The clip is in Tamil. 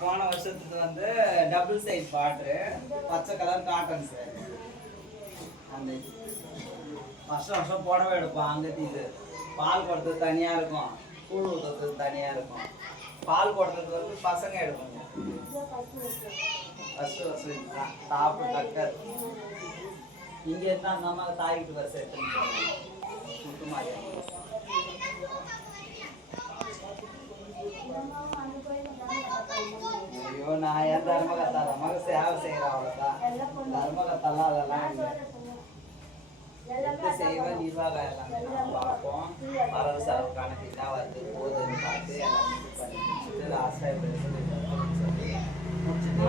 போன வருஷத்துக்கு வந்து டபுள் சைஸ் வாட்ரு பச்சை கலர் காட்டன் சார். அந்த வருஷம் வருஷம் புடவை எடுப்போம். அங்கே இது பால் கொடுத்தது தனியாக இருக்கும், கூழ் ஊற்றுறது தனியாக இருக்கும். பால் கொடுத்தது வந்து பசங்க எடுப்போங்க. ஃபஸ்ட்டு வருஷம் டாப்பு கட்டர் இங்கே இருந்தால் அந்த அம்மா தாய்கிட்டு வருஷம் எடுத்துன்னு சுட்டு மாதிரி. ஐயோ நான் ஏன் தர்மகத்தா நமக்கு சேவை செய்கிறேன், அவ்வளோதான். தர்மகத்தெல்லாம் அதெல்லாம் எப்படி செய்வேன் நிர்வாகம் எல்லாமே நம்ம பார்ப்போம். வரவு செலவு கணக்கு என்ன வருது போகுதுன்னு பார்த்து எல்லாம் பண்ணி முடிச்சுட்டு லாஸ்ட்டாக எப்படி சொல்லி முடிச்சுட்டு